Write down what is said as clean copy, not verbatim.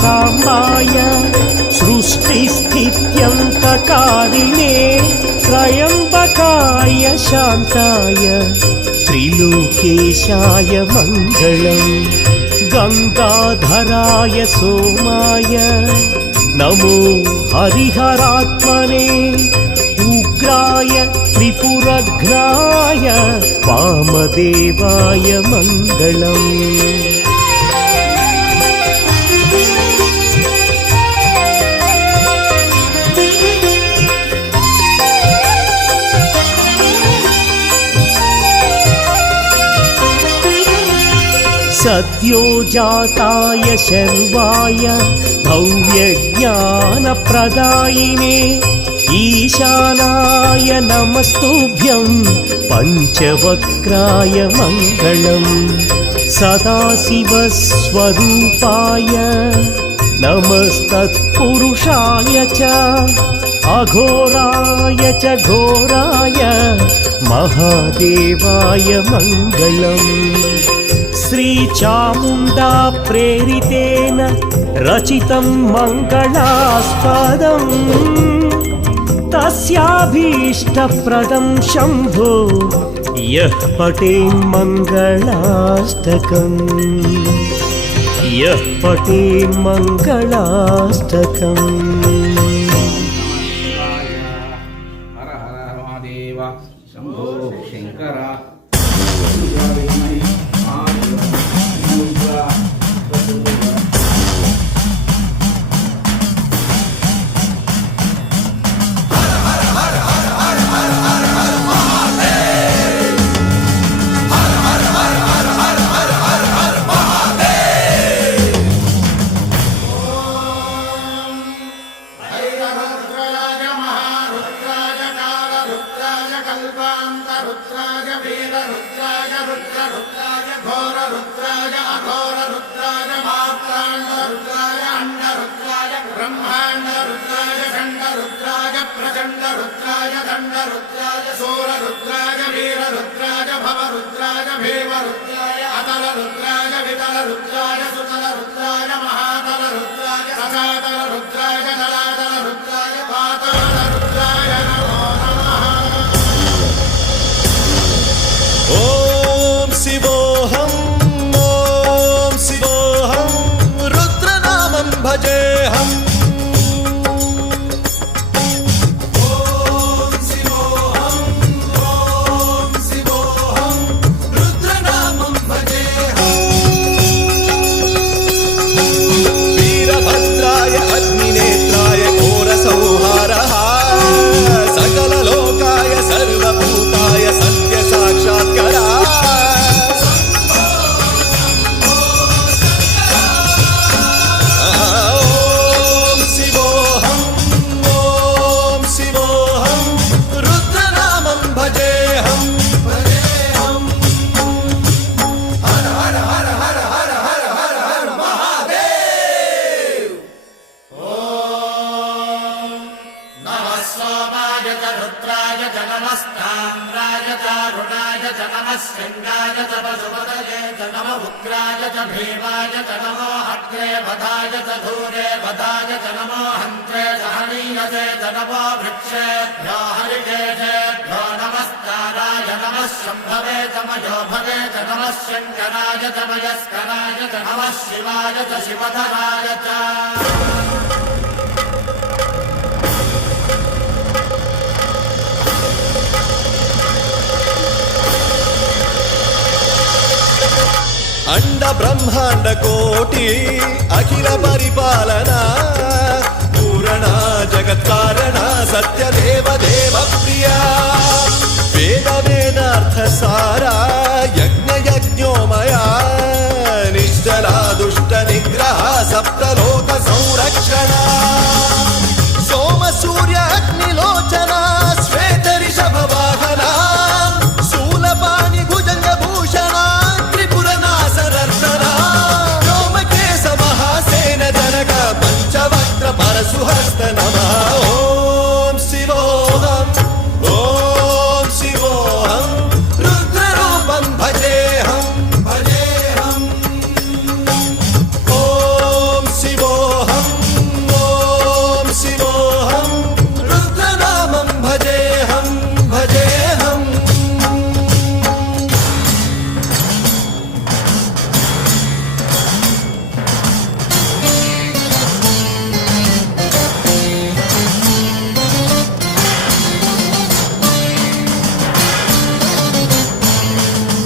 साम्बाय सृष्टिस्थित्यन्तकारिणे त्र्यम्बकाय शान्ताय त्रिलोकेशाय मङ्गलम् गंगाधराय सोमाय नमो हरिहरात्मने उग्राय त्रिपुरघ्नाय वामदेवाय मङ्गलम् सद्योजाताय शर्वाय भव्यज्ञानप्रदायिने ईशानाय नमस्तुभ्यं पञ्चवक्त्राय मङ्गलम् सदाशिवस्वरूपाय नमस्तत्पुरुषाय च अघोराय च घोराय महादेवाय मङ्गलम् श्रीचामुण्डा प्रेरितेन रचितं मङ्गलास्पदम् तस्याभीष्टप्रदं शम्भो यः पठेन्मङ्गलाष्टकम् यः पठेन्मङ्गलाष्टकम्। हर हर महादेव शम्भो शङ्कर। रुद्राय वीर रुद्राय रुद्र रुद्राय घोर रुद्राय अघोर रुद्राय मात्रांड रुद्राय अंड रुद्राय ब्रह्मांड रुद्राय खंड रुद्राय प्रचंड रुद्राय दंड रुद्राय सूर रुद्राय वीर रुद्राय भव रुद्राय भीम रुद्राय अतल रुद्राय वितल रुद्राय सुतल रुद्राय महातल रुद्राय सचातल रुद्राय जलातल रुद्राय पाताल रुद्राय नमो नमः। ओम शिवोऽहं रुद्रनामं भजेऽहम्। ओम शिवोऽहं रुद्रनामं भजेऽहम्। वीरभद्राय अग्निनेत्राय घोरसंहारः सकललोकाय सर्वभूताय सत्यसाक्षात्करा। शृंगाय च पशुपतये च नमः उग्राय च भीमाय च नमो हत्रे वधाय च धूरे वधाय च नमो हन्त्रे च हनीयसे च नमो वृक्षेभ्यो हरिकेशेभ्यो नमस्काराय नमः शम्भवे च मयोभवे च नमः शङ्कराय च मयस्कराय च नमः शिवाय च शिवधराय च। अंड ब्रह्मांड कोटि अखिल परिपालना पूरणा जगत्कारणा सत्यदेव देव प्रिया वेद वेदार्थ सारा यज्ञ यज्ञोमया निश्चला दुष्ट निग्रह सप्तलोक संरक्षणा।